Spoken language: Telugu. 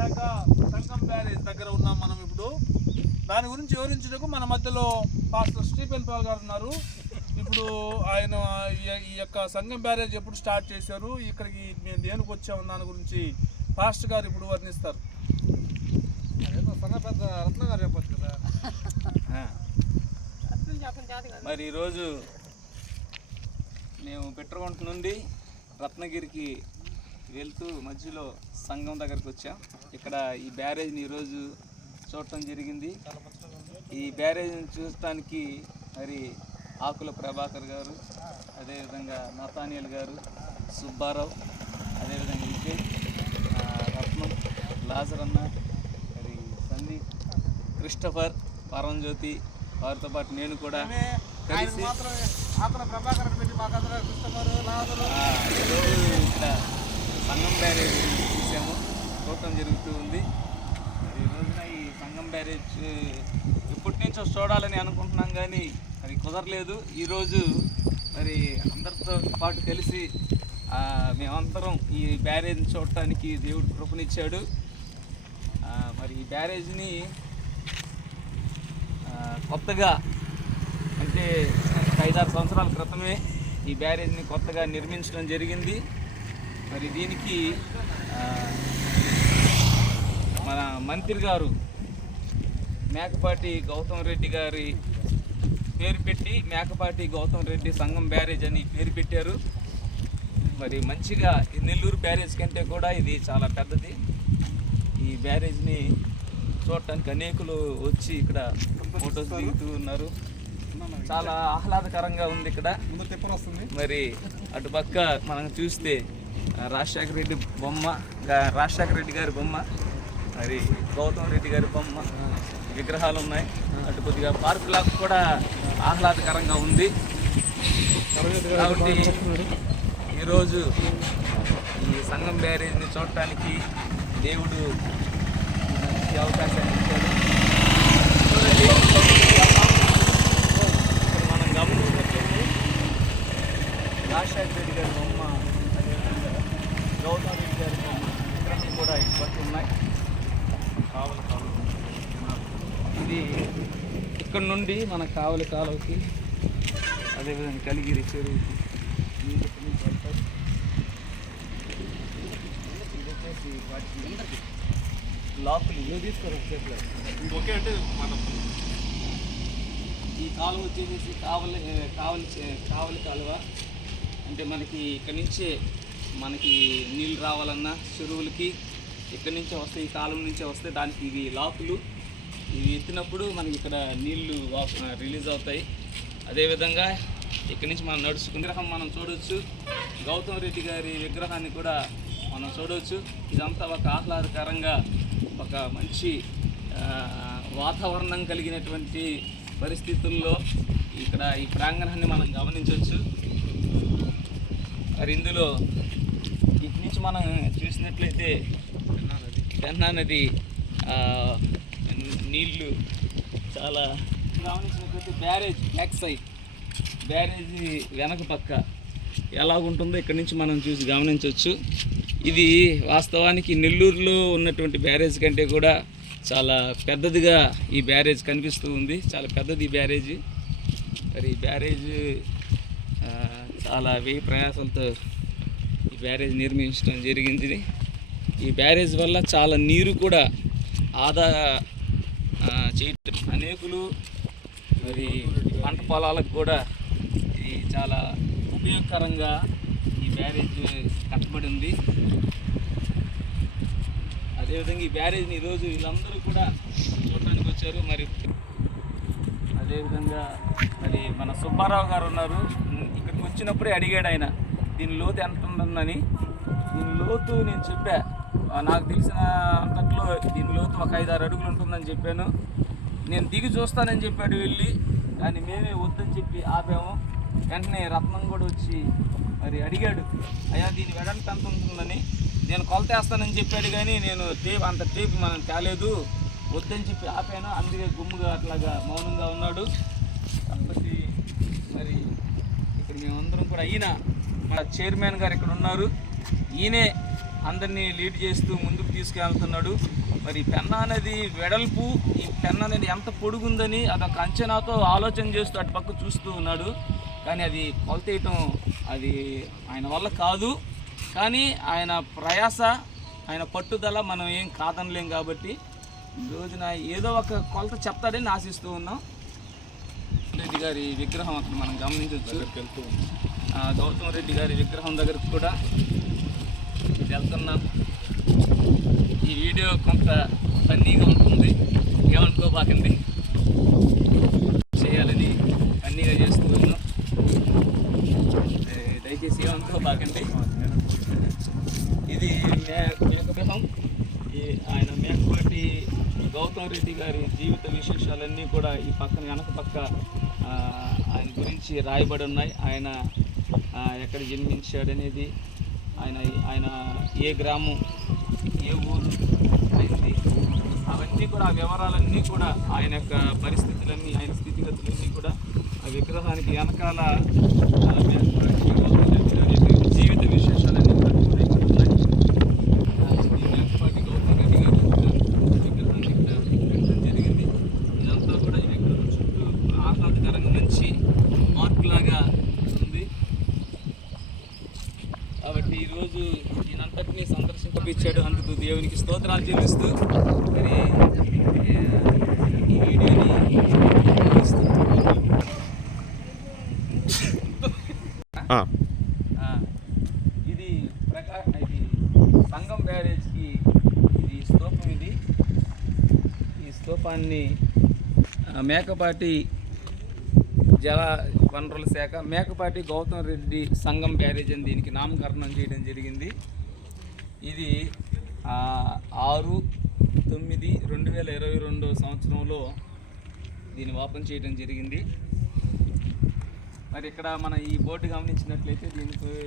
శాఖ సంగం బ్యారేజ్ దగ్గర ఉన్నాం మనం ఇప్పుడు. దాని గురించి వివరించడానికి మన మధ్యలో పాస్టర్ స్టీఫెన్ పాల్ గారు ఉన్నారు. ఇప్పుడు ఆయన ఈ యొక్క సంగం బ్యారేజ్ ఎప్పుడు స్టార్ట్ చేశారు, ఇక్కడికి మేము దేనికి వచ్చాము దాని గురించి పాస్టర్ గారు ఇప్పుడు వర్ణిస్తారు. పెద్ద రత్న గారు చెప్పచ్చు కదా. మరి ఈరోజు మేము పెట్రోగుంట నుండి రత్నగిరికి వెళ్తూ మధ్యలో సంగం దగ్గరికి వచ్చాం. ఇక్కడ ఈ బ్యారేజ్ని ఈరోజు చూడటం జరిగింది. ఈ బ్యారేజ్ని చూడటానికి మరి ఆకుల ప్రభాకర్ గారు, అదేవిధంగా నతానియల్ గారు, సుబ్బారావు, అదేవిధంగా విజయ్, రత్నం, లాజరన్న, మరి సందీప్, క్రిస్టఫర్, పరంజ్యోతి, వారితో పాటు నేను కూడా కలిసి ఇక్కడ సంగం బ్యారేజ్ చూసాము, చూడటం జరుగుతూ ఉంది. ఈ రోజున ఈ సంగం బ్యారేజ్ ఎప్పటి నుంచో చూడాలని అనుకుంటున్నాం కానీ అది కుదరలేదు. ఈరోజు మరి అందరితో పాటు కలిసి మేమందరం ఈ బ్యారేజ్ని చూడటానికి దేవుడు కృపనిచ్చాడు. మరి ఈ బ్యారేజ్ని కొత్తగా అంటే 5-6 సంవత్సరాల క్రితమే ఈ బ్యారేజ్ని కొత్తగా నిర్మించడం జరిగింది. మరి దీనికి మన మంత్రి గారు మేకపాటి గౌతమ్ రెడ్డి గారి పేరు పెట్టి మేకపాటి గౌతమ్ రెడ్డి సంగం బ్యారేజ్ అని పేరు పెట్టారు. మరి మంచిగా ఈ నెల్లూరు బ్యారేజ్ కంటే కూడా ఇది చాలా పెద్దది. ఈ బ్యారేజ్ని చూడటానికి అనేకులు వచ్చి ఇక్కడ ఫొటోస్ దిగుతూ ఉన్నారు. చాలా ఆహ్లాదకరంగా ఉంది ఇక్కడ. మరి అటుపక్క మనం చూస్తే రాజశేఖర రెడ్డి బొమ్మ, రాజశేఖర రెడ్డి గారి బొమ్మ, మరి గౌతమ్ రెడ్డి గారి బొమ్మ విగ్రహాలు ఉన్నాయి. అటు కొద్దిగా పార్క్ లాగా కూడా ఆహ్లాదకరంగా ఉంది. కాబట్టి ఈరోజు ఈ సంగం బ్యారేజ్ని చూడటానికి దేవుడు మంచి అవకాశాన్ని ఇచ్చాడు. ఇక్కడ మనం గమనించినట్లయితే రాజశేఖర రెడ్డి గారి బొమ్మ, అదేవిధంగా గౌతమ్ రెడ్డి గారి బొమ్మ విగ్రహం కూడా ఇప్పటి ఉన్నాయి. ఇది ఇక్కడ నుండి మన కావలి కాలువకి, అదేవిధంగా కలిగిరి చెరువుకి నీళ్ళు పడతాయి. ఇది వచ్చేసి వాటికి లాకులు తీసుకోవాలి చేతిలో. ఓకే అంటే మనం ఈ కాలువ వచ్చేసి కావలి కాలువ అంటే మనకి ఇక్కడ నుంచే మనకి నీళ్ళు రావాలన్నా చెరువులకి ఇక్కడి నుంచే వస్తాయి, ఈ కాలువ నుంచే వస్తాయి. దానికి ఇవి లాకులు, ఇవి ఎత్తినప్పుడు మనకి ఇక్కడ నీళ్లు రిలీజ్ అవుతాయి. అదేవిధంగా ఇక్కడి నుంచి మనం నడుచుకుని విగ్రహం మనం చూడవచ్చు. గౌతమ్ రెడ్డి గారి విగ్రహాన్ని కూడా మనం చూడవచ్చు. ఇదంతా ఒక ఆహ్లాదకరంగా ఒక మంచి వాతావరణం కలిగినటువంటి పరిస్థితుల్లో ఇక్కడ ఈ ప్రాంగణాన్ని మనం గమనించవచ్చు. మరి ఇందులో ఇటు నుంచి మనం చూసినట్లయితే పెన్నా నది నీళ్ళు చాలా గమనించినట్లయితే బ్యారేజ్ బ్యాక్ సైడ్, బ్యారేజ్ వెనక పక్క ఎలాగుంటుందో ఇక్కడ నుంచి మనం చూసి గమనించవచ్చు. ఇది వాస్తవానికి నెల్లూరులో ఉన్నటువంటి బ్యారేజ్ కంటే కూడా చాలా పెద్దదిగా ఈ బ్యారేజ్ కనిపిస్తూ ఉంది. చాలా పెద్దది ఈ బ్యారేజ్. మరి ఈ బ్యారేజ్ చాలా వ్యయ ప్రయాసాలతో ఈ బ్యారేజ్ నిర్మించడం జరిగింది. ఈ బ్యారేజ్ వల్ల చాలా నీరు కూడా ఆదా చేయటం, అనేకులు మరి పంట పొలాలకు కూడా ఇది చాలా ఉపయోగకరంగా ఈ బ్యారేజ్ కట్టబడి ఉంది. అదేవిధంగా ఈ బ్యారేజ్ని ఈరోజు వీళ్ళందరూ కూడా చూడటానికి వచ్చారు. మరి అదేవిధంగా మరి మన సుబ్బారావు గారు ఉన్నారు. ఇక్కడికి వచ్చినప్పుడే అడిగాడు ఆయన, దీని లోతు ఎంత ఉంటుందని. దీని లోతు నేను చెప్పా, నాకు తెలిసిన అంతట్లో దీని లోతు ఒక 5-6 అడుగులు ఉంటుందని చెప్పాను. నేను దిగి చూస్తానని చెప్పాడు వెళ్ళి, కానీ మేమే వద్దని చెప్పి ఆపాము. వెంటనే రత్నం కూడా వచ్చి మరి అడిగాడు, అయ్యా దీని వెడల్పు ఎంత ఉంటుందని. నేను కొలతేస్తానని చెప్పాడు కానీ నేను అంత టేపు మనం తేలేదు, వద్దని చెప్పి ఆపాను. అందుకే గుమ్ముగా అట్లాగా మౌనంగా ఉన్నాడు. కాబట్టి మరి ఇక్కడ మేమందరం కూడా, ఈయన మన చైర్మన్ గారు ఇక్కడ ఉన్నారు. ఈయనే అందరినీ లీడ్ చేస్తూ ముందుకు తీసుకెళ్తున్నాడు. మరి పెన్నా నది వెడల్పు, ఈ పెన్నా నది ఎంత పొడుగుందని అదొక అంచనాతో ఆలోచన చేస్తూ అటు పక్క చూస్తూ ఉన్నాడు. కానీ అది కొలతేయటం అది ఆయన వల్ల కాదు. కానీ ఆయన ప్రయాస, ఆయన పట్టుదల మనం ఏం కాదనలేం. కాబట్టి ఈ రోజున ఏదో ఒక కొలత చెప్తాడని ఆశిస్తూ ఉన్నాం. రెడ్డి గారి విగ్రహం అక్కడ మనం గమనించవచ్చు. గౌతమ్ రెడ్డి గారి విగ్రహం దగ్గరకు కూడా వెళ్తున్నాం. ఈ వీడియో కొంత ఫన్నీగా ఉంటుంది, ఏమనుకోబాకండి. చేయాలని ఫన్నీగా చేస్తూ ఉన్నాం, దయచేసి ఏమనుకోబాకండి. ఇది మేకవిగ్రహం. ఆయన మేకపాటి గౌతమ్ రెడ్డి గారి జీవిత విశేషాలన్నీ కూడా ఈ పక్కన వెనక పక్క ఆయన గురించి రాయబడి ఉన్నాయి. ఆయన ఎక్కడ జన్మించాడనేది, ఆయన ఏ గ్రామం, ఏ ఊరు అయింది, అవన్నీ కూడా ఆ వివరాలన్నీ కూడా ఆయన యొక్క పరిస్థితులన్నీ, ఆయన స్థితిగతులన్నీ కూడా ఆ విగ్రహానికి వెనకాల జీవిత విశేషాలన్నీ కూడా ఉన్నాయి. మేకపాటి గౌతమ్ రెడ్డి గారి విగ్రహాన్ని ఇక్కడ పెట్టడం జరిగింది. ఇదంతా కూడా ఈ విగ్రహం చుట్టూ ఆహ్లాదకరంగా మంచి మార్పులాగా ఉంది. కాబట్టి ఈరోజు ఈయనంతటినీ సందర్శించపించాడు, అందుకు దేవునికి స్తోత్రాలు చెల్లిస్తూ మరి ఈ వీడియోని ఇది సంగం బ్యారేజ్కి ఇది స్తూపం. ఈ స్తూపాన్ని మేకపాటి జల వనరుల శాఖ మేకపాటి గౌతమ్ రెడ్డి సంగం బ్యారేజ్ అని దీనికి నామకరణం చేయడం జరిగింది. ఇది 6/9/2022 సంవత్సరంలో దీన్ని ఓపెన్ చేయడం జరిగింది. మరి ఇక్కడ మన ఈ బోర్డు గమనించినట్లయితే దీనికి